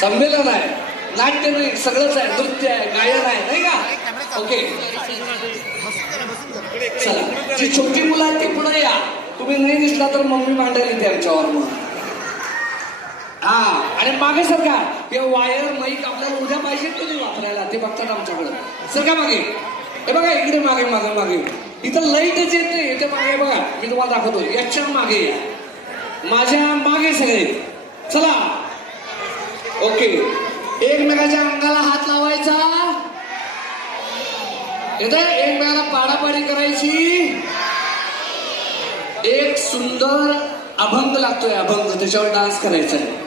संमेलन आहे, नाट्य नाही, सगळंच आहे, नृत्य आहे, गायन आहे, नाही का? ओके चला, जी छोटी मुलं आहेत ती पुढे या. तुम्ही नाही दिसला तर मम्मी भांडायला येते आमच्यावर मग. हा, आणि मागे सरका, हे वायर माईक आपल्याला उद्या पाहिजे कधी वापरायला ते बघतात आमच्याकडे. सरका मागे, हे बघा इकडे मागे मागे मागे. इथं लाईटच येत नाही, इथे मागे बघा, मी तुम्हाला दाखवतो. याच्या मागे या, माझ्या मागे सगळे. चला ओके, एकमेकाच्या अंगाला हात लावायचा, येते एकमेकाला पाडापाडी करायची. एक सुंदर अभंग लागतोय, अभंग, त्याच्यावर डान्स करायचा आहे.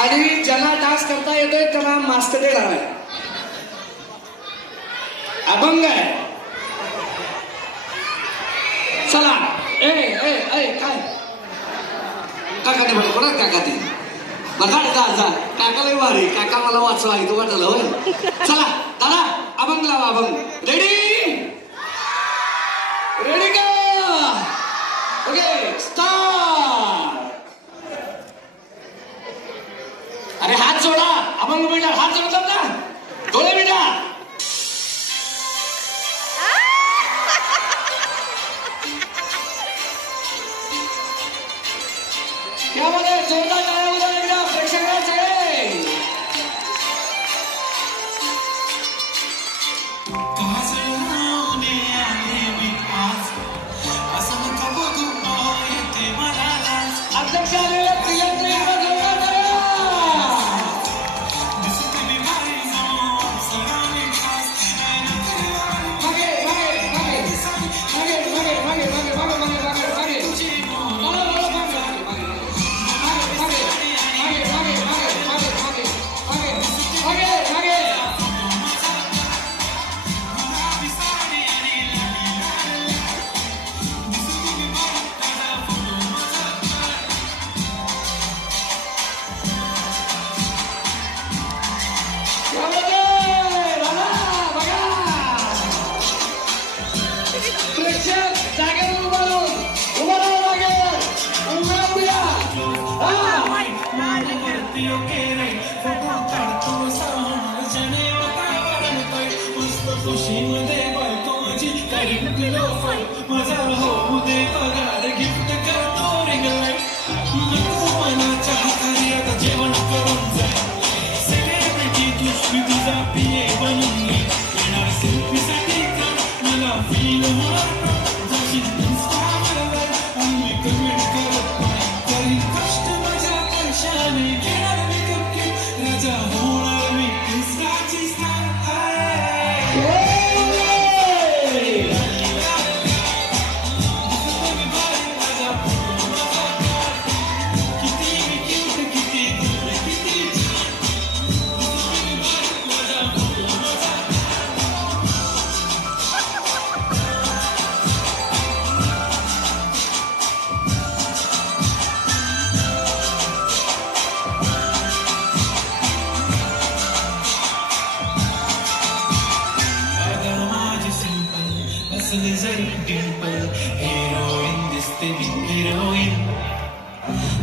आणि ज्याला डान्स करता येतोय त्याला मास्टर देणार आहे. अभंग आहे. चला ए ए ए काय काका ते म्हणा, कोणा काका ते बघा जा काकाला वारे, काका मला वाचवा इथं वाटलं होय. चला दादा अभंग लावा, अभंग. रेडी रेडी का? Okay start. अरे हात जोडा, अभंग बेटा, हात जोडतात ना, डोळे बेटा. त्यामध्ये जोरदार टाळ्या वाजवा एकदा प्रेक्षकांचे. अध्यक्ष आलेले प्रियंका एकदा जोरदार करा. मागे मागे मागे मागे मागे मागे मागे मागे मागे मागे मागे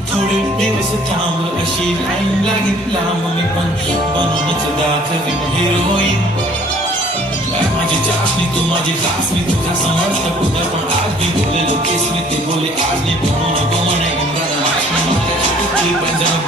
थोडे दिवस थांब अशी लाईन लागेल लांब, मी पण बनूनच दाखवीन हिरोईन. माझी चाचणी तू माझी चाचणी, तुझा समर्थक उद्या पण आज मी बोललेलो केस मी ते बोले आज मी बनवून नको म्हणे इंद्राला पंजाब